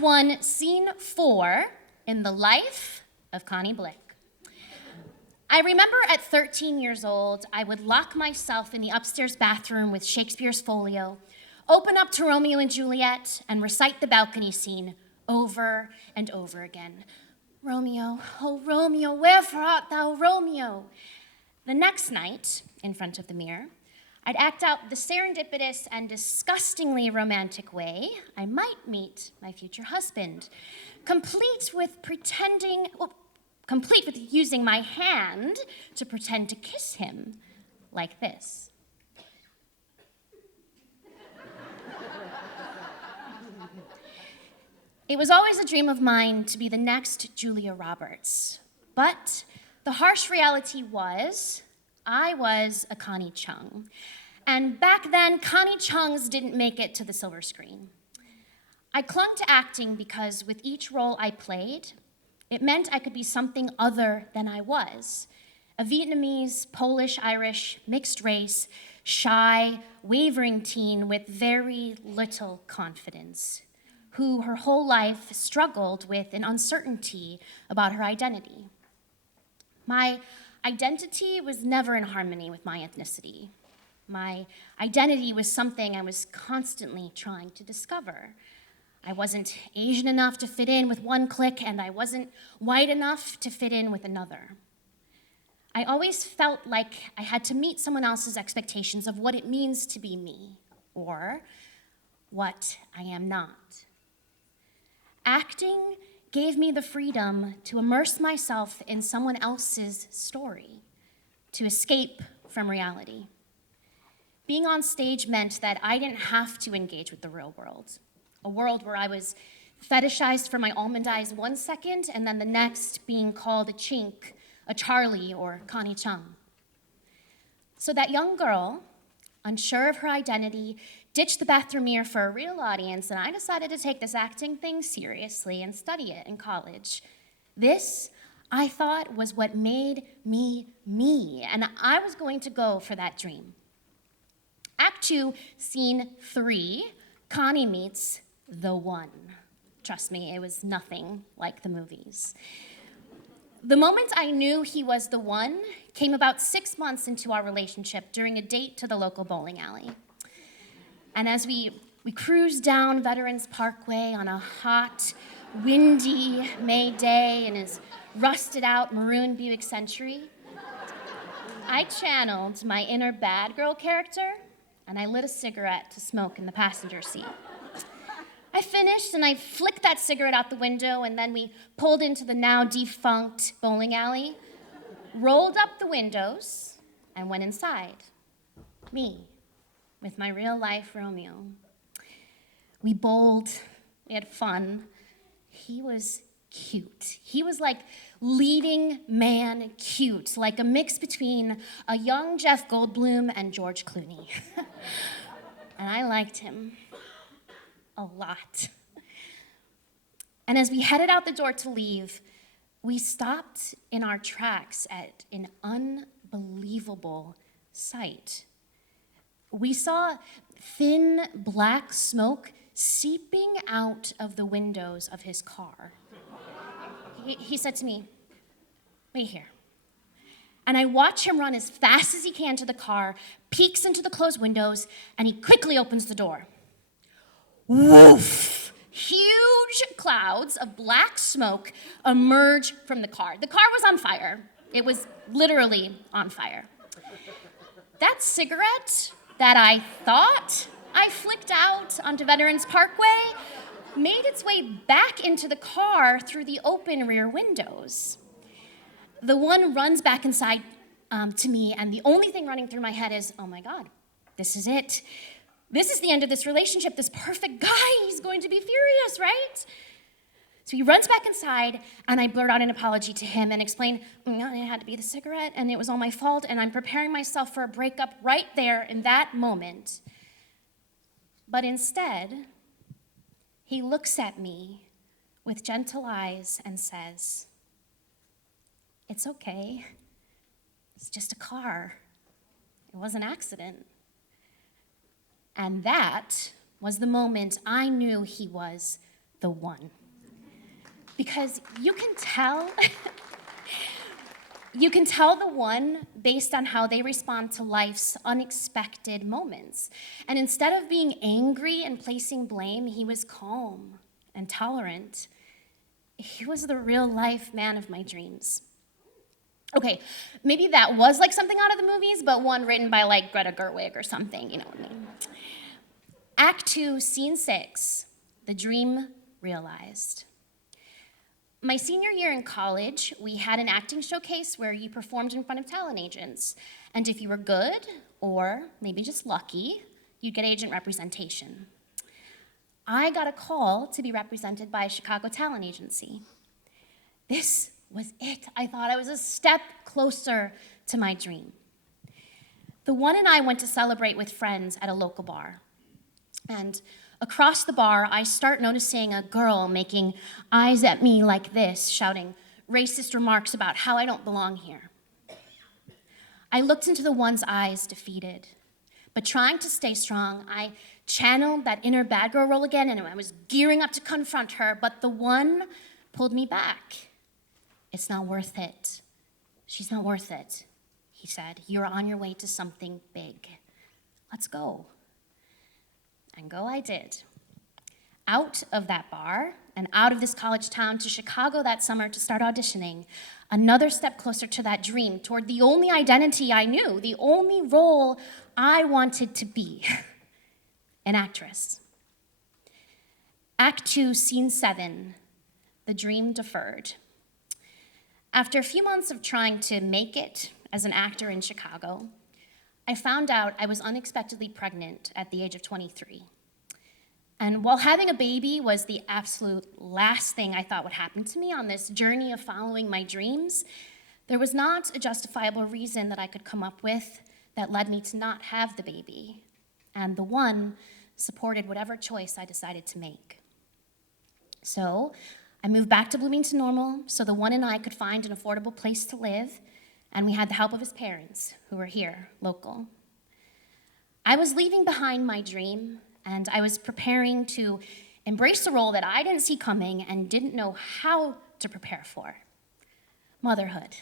1, Scene 4, in the life of Connie Blick. I remember at 13 years old, I would lock myself in the upstairs bathroom with Shakespeare's folio, open up to Romeo and Juliet, and recite the balcony scene over and over again. Romeo, oh Romeo, wherefore art thou, Romeo? The next night, in front of the mirror, I'd act out the serendipitous and disgustingly romantic way I might meet my future husband, complete with using my hand to pretend to kiss him, like this. It was always a dream of mine to be the next Julia Roberts, but the harsh reality was I was a Connie Chung, and back then, Connie Chungs didn't make it to the silver screen. I clung to acting because with each role I played, it meant I could be something other than I was. A Vietnamese, Polish, Irish, mixed race, shy, wavering teen with very little confidence, who her whole life struggled with an uncertainty about her identity. My identity was never in harmony with my ethnicity. My identity was something I was constantly trying to discover. I wasn't Asian enough to fit in with one clique, and I wasn't white enough to fit in with another. I always felt like I had to meet someone else's expectations of what it means to be me, or what I am not. Acting gave me the freedom to immerse myself in someone else's story, to escape from reality. Being on stage meant that I didn't have to engage with the real world, a world where I was fetishized for my almond eyes one second and then the next being called a chink, a Charlie, or Connie Chung. So that young girl, unsure of her identity, ditched the bathroom mirror for a real audience, and I decided to take this acting thing seriously and study it in college. This, I thought, was what made me me, and I was going to go for that dream. Act 2, Scene 3, Connie meets the one. Trust me, it was nothing like the movies. The moment I knew he was the one came about 6 months into our relationship during a date to the local bowling alley. And as we cruised down Veterans Parkway on a hot, windy May day in his rusted out maroon Buick Century, I channeled my inner bad girl character and I lit a cigarette to smoke in the passenger seat. I finished and I flicked that cigarette out the window, and then we pulled into the now defunct bowling alley, rolled up the windows, and went inside. Me, with my real life Romeo. We bowled, we had fun. He was cute. He was like leading man cute, like a mix between a young Jeff Goldblum and George Clooney. And I liked him a lot. And as we headed out the door to leave, we stopped in our tracks at an unbelievable sight. We saw thin black smoke seeping out of the windows of his car. He said to me, "Wait here." And I watch him run as fast as he can to the car, peeks into the closed windows, and he quickly opens the door. Woof! Huge clouds of black smoke emerge from the car. The car was on fire. It was literally on fire. That cigarette that I thought I flicked out onto Veterans Parkway made its way back into the car through the open rear windows. The one runs back inside to me, and the only thing running through my head is, oh my God, this is it. This is the end of this relationship, this perfect guy, he's going to be furious, right? So he runs back inside, and I blurt out an apology to him and explain, it had to be the cigarette, and it was all my fault, and I'm preparing myself for a breakup right there in that moment. But instead, he looks at me with gentle eyes and says, "It's okay. It's just a car. It was an accident." And that was the moment I knew he was the one. Because you can tell, you can tell the one based on how they respond to life's unexpected moments. And instead of being angry and placing blame, he was calm and tolerant. He was the real life man of my dreams. Okay, maybe that was like something out of the movies, but one written by like Greta Gerwig or something, you know what I mean? Act 2, Scene 6, The Dream Realized. My senior year in college, we had an acting showcase where you performed in front of talent agents. And if you were good, or maybe just lucky, you'd get agent representation. I got a call to be represented by a Chicago talent agency. This was it. I thought I was a step closer to my dream. The one and I went to celebrate with friends at a local bar. And across the bar, I start noticing a girl making eyes at me like this, shouting racist remarks about how I don't belong here. I looked into the one's eyes, defeated. But trying to stay strong, I channeled that inner bad girl role again, and I was gearing up to confront her, but the one pulled me back. It's not worth it. She's not worth it, he said. You're on your way to something big. Let's go. And go I did. Out of that bar and out of this college town to Chicago that summer to start auditioning, another step closer to that dream, toward the only identity I knew, the only role I wanted to be, an actress. Act 2, Scene 7, The Dream Deferred. After a few months of trying to make it as an actor in Chicago, I found out I was unexpectedly pregnant at the age of 23. And while having a baby was the absolute last thing I thought would happen to me on this journey of following my dreams, there was not a justifiable reason that I could come up with that led me to not have the baby. And the one supported whatever choice I decided to make. So I moved back to Bloomington-Normal so the one and I could find an affordable place to live, and we had the help of his parents, who were here, local. I was leaving behind my dream, and I was preparing to embrace a role that I didn't see coming and didn't know how to prepare for: motherhood.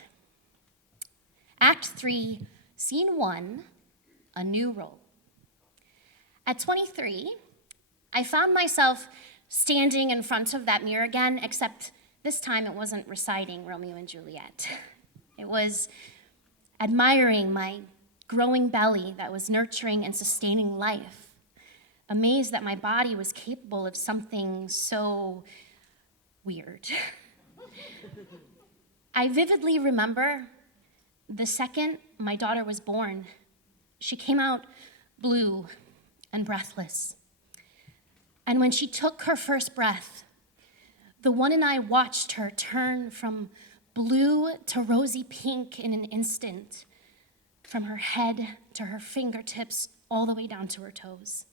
Act 3, Scene 1, A New Role. At 23, I found myself standing in front of that mirror again, except this time it wasn't reciting Romeo and Juliet. It was admiring my growing belly that was nurturing and sustaining life, amazed that my body was capable of something so weird. I vividly remember the second my daughter was born. She came out blue and breathless. And when she took her first breath, the one and I watched her turn from blue to rosy pink in an instant, from her head to her fingertips, all the way down to her toes.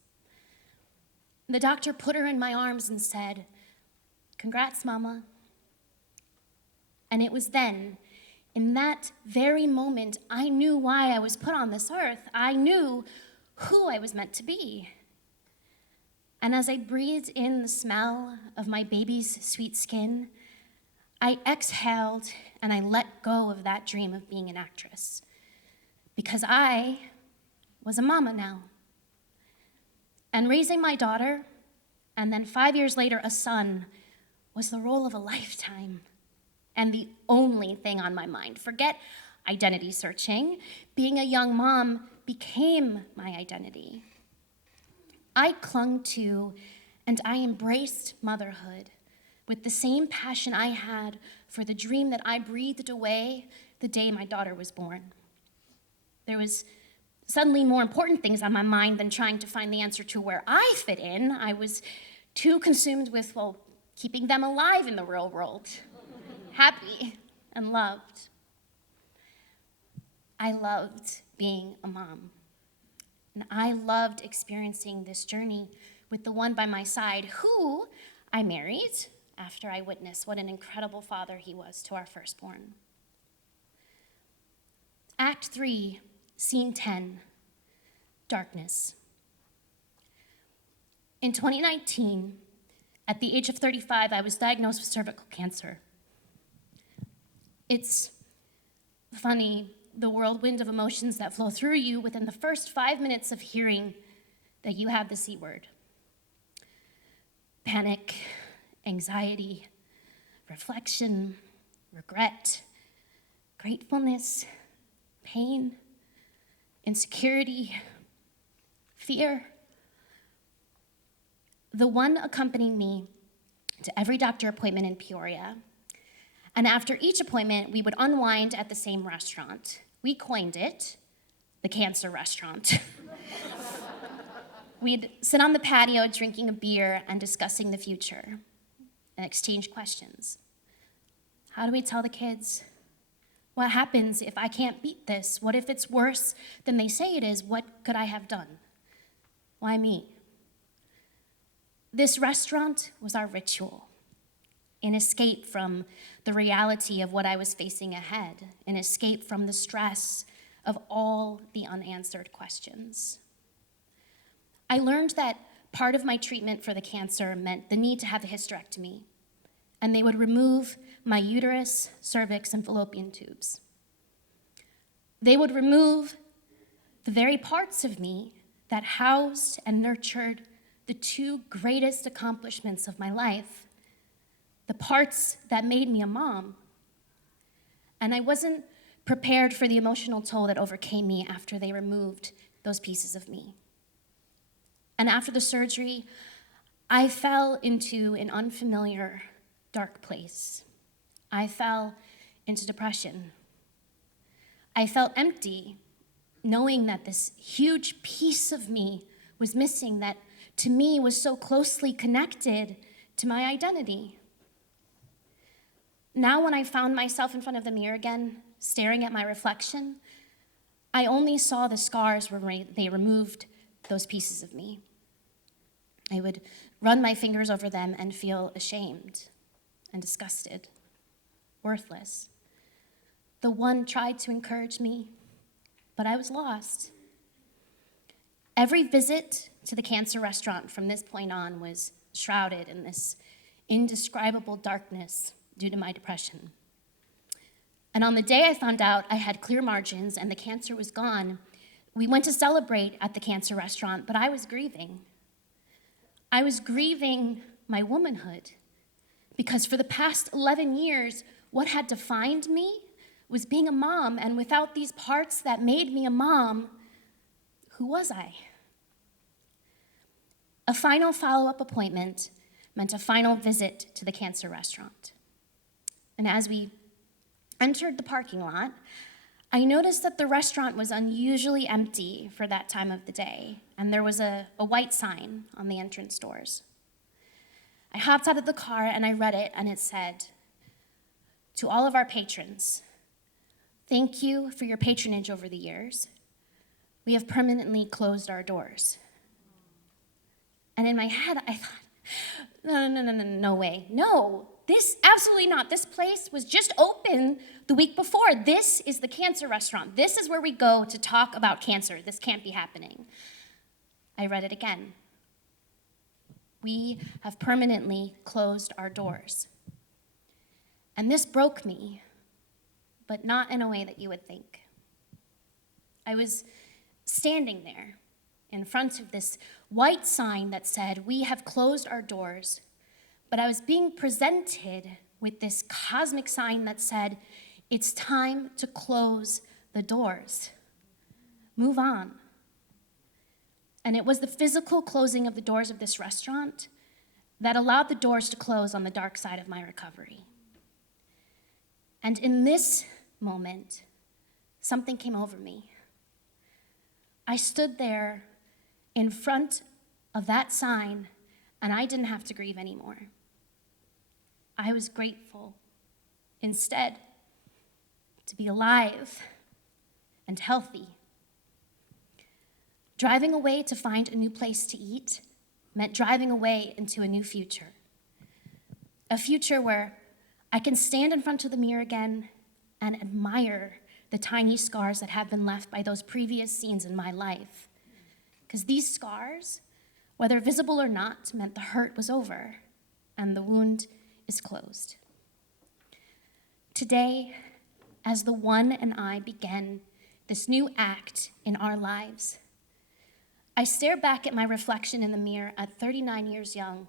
The doctor put her in my arms and said, "Congrats, Mama." And it was then, in that very moment, I knew why I was put on this earth. I knew who I was meant to be. And as I breathed in the smell of my baby's sweet skin, I exhaled and I let go of that dream of being an actress, because I was a mama now. And raising my daughter, and then 5 years later a son, was the role of a lifetime and the only thing on my mind. Forget identity searching. Being a young mom became my identity. I clung to and I embraced motherhood with the same passion I had for the dream that I breathed away the day my daughter was born. There was suddenly more important things on my mind than trying to find the answer to where I fit in. I was too consumed with, keeping them alive in the real world, happy and loved. I loved being a mom. And I loved experiencing this journey with the one by my side, who I married after I witnessed what an incredible father he was to our firstborn. Act 3, Scene 10, Darkness. In 2019, At the age of 35, I was diagnosed with cervical cancer. It's funny, the whirlwind of emotions that flow through you within the first 5 minutes of hearing that you have the C word. Panic, anxiety, reflection, regret, gratefulness, pain, insecurity, fear. The one accompanying me to every doctor appointment in Peoria, and after each appointment, we would unwind at the same restaurant. We coined it the cancer restaurant. We'd sit on the patio drinking a beer and discussing the future and exchange questions. How do we tell the kids? What happens if I can't beat this? What if it's worse than they say it is? What could I have done? Why me? This restaurant was our ritual, an escape from the reality of what I was facing ahead, an escape from the stress of all the unanswered questions. I learned that part of my treatment for the cancer meant the need to have a hysterectomy, and they would remove my uterus, cervix, and fallopian tubes. They would remove the very parts of me that housed and nurtured the two greatest accomplishments of my life, the parts that made me a mom. And I wasn't prepared for the emotional toll that overcame me after they removed those pieces of me. And after the surgery, I fell into an unfamiliar, dark place. I fell into depression. I felt empty, knowing that this huge piece of me was missing that to me was so closely connected to my identity. Now when I found myself in front of the mirror again, staring at my reflection, I only saw the scars where they removed those pieces of me. I would run my fingers over them and feel ashamed and disgusted, worthless. The one tried to encourage me, but I was lost. Every visit to the cancer restaurant from this point on was shrouded in this indescribable darkness due to my depression. And on the day I found out I had clear margins and the cancer was gone, we went to celebrate at the cancer restaurant, but I was grieving. I was grieving my womanhood because for the past 11 years, what had defined me was being a mom, and without these parts that made me a mom, who was I? A final follow-up appointment meant a final visit to the cancer restaurant. And as we entered the parking lot, I noticed that the restaurant was unusually empty for that time of the day, and there was a white sign on the entrance doors. I hopped out of the car and I read it, and it said, "To all of our patrons, thank you for your patronage over the years. We have permanently closed our doors." And in my head, I thought, no way. No, this, absolutely not. This place was just open the week before. This is the cancer restaurant. This is where we go to talk about cancer. This can't be happening. I read it again. We have permanently closed our doors. And this broke me, but not in a way that you would think. I was standing there in front of this white sign that said, "We have closed our doors," but I was being presented with this cosmic sign that said, "It's time to close the doors. Move on." And it was the physical closing of the doors of this restaurant that allowed the doors to close on the dark side of my recovery. And in this moment, something came over me. I stood there in front of that sign, and I didn't have to grieve anymore. I was grateful, instead, to be alive and healthy. Driving away to find a new place to eat meant driving away into a new future. A future where I can stand in front of the mirror again and admire the tiny scars that have been left by those previous scenes in my life. Because these scars, whether visible or not, meant the hurt was over. and the wound is closed. Today, as the one and I begin this new act in our lives, I stare back at my reflection in the mirror at 39 years young,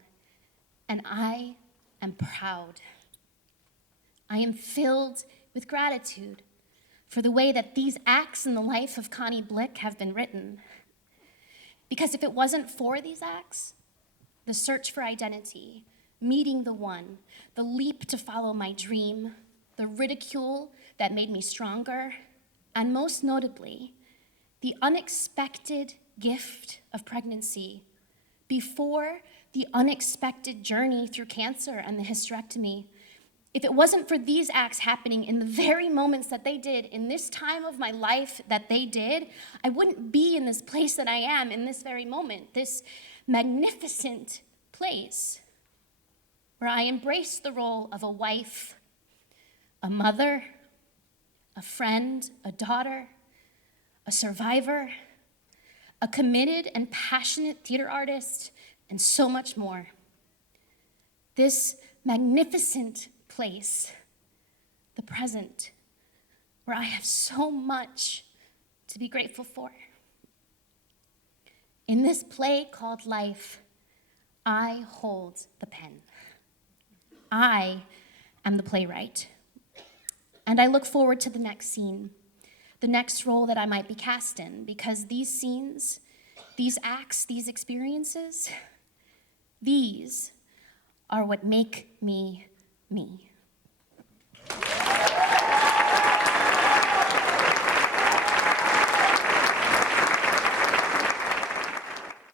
and I am proud. I am filled with gratitude for the way that these acts in the life of Connie Blick have been written. Because if it wasn't for these acts, the search for identity, meeting the one, the leap to follow my dream, the ridicule that made me stronger, and most notably, the unexpected gift of pregnancy before the unexpected journey through cancer and the hysterectomy, if it wasn't for these acts happening in the very moments that they did, in this time of my life that they did, I wouldn't be in this place that I am in this very moment, this magnificent place where I embrace the role of a wife, a mother, a friend, a daughter, a survivor, a committed and passionate theater artist, and so much more. This magnificent place, the present, where I have so much to be grateful for. In this play called life, I hold the pen. I am the playwright. And I look forward to the next scene, the next role that I might be cast in, because these scenes, these acts, these experiences, these are what make me me.